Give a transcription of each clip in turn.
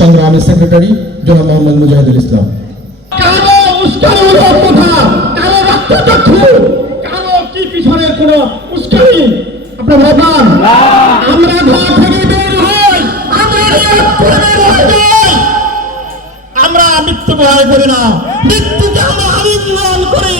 সংগ্রামী সেক্রেটারি জনাব মোহাম্মদ মুজাহিদুল ইসলাম। আমরা মৃত্যু ভয় করি না, মৃত্যুকে আমরা আলিঙ্গন করি।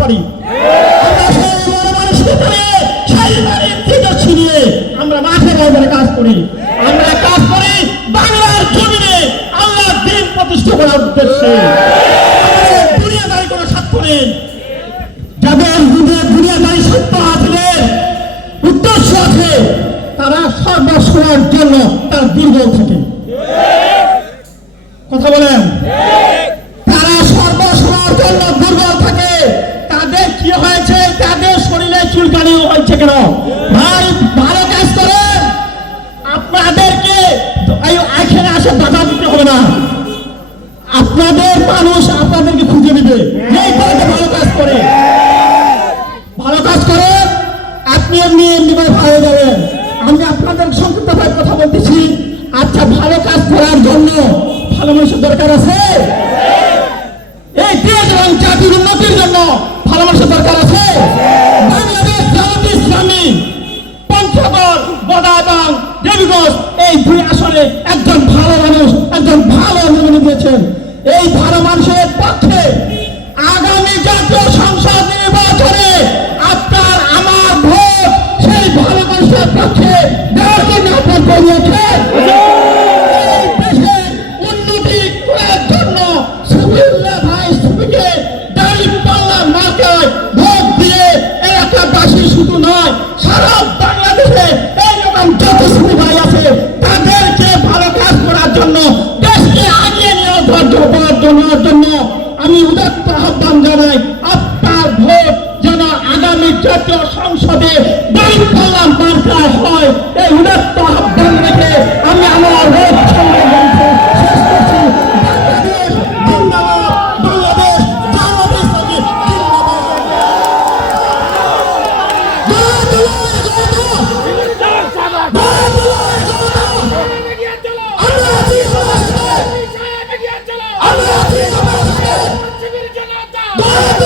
পারি। আমরা মাঠে কাজ করি। আমরা কাজ করি বাংলার জমিনে, আল্লাহর দিন প্রতিষ্ঠা করার উদ্দেশ্যে। জন্য তার কথা বলেন? দিবে এই কারণে ভালো কাজ করে। ভালো কাজ করেন আপনি এমনি এমনি করে ভালো যাবেন। আমি আপনাদের সংক্ষিপ্ত ভাবে কথা বলতেছি। আচ্ছা ভালো কাজ করার জন্য ভালো মানুষের দরকার আছে? এই দেশ এবং জাতির উন্নতির জন্য ভালো মানুষের দরকার আছে? এই দুই আসনে একজন ভালো মানুষ, একজন ভালো মনে দিয়েছেন এই ভালো মানুষের পক্ষে আগামী জাতীয় সংসদ নির্বাচনে আপনার, আমার ভোট সেই ভালো মানুষের পক্ষে দেওয়ার জন্য দিয়ে শুধু নয়, সারা জন্য আমি উদাত্ত আহ্বান জানাই, আপনার ভোট যেন আগামী জাতীয় সংসদে বাড়ি কল্যাণ হয়। এই উদাত্ত আহ্বান রেখে আমি Oh!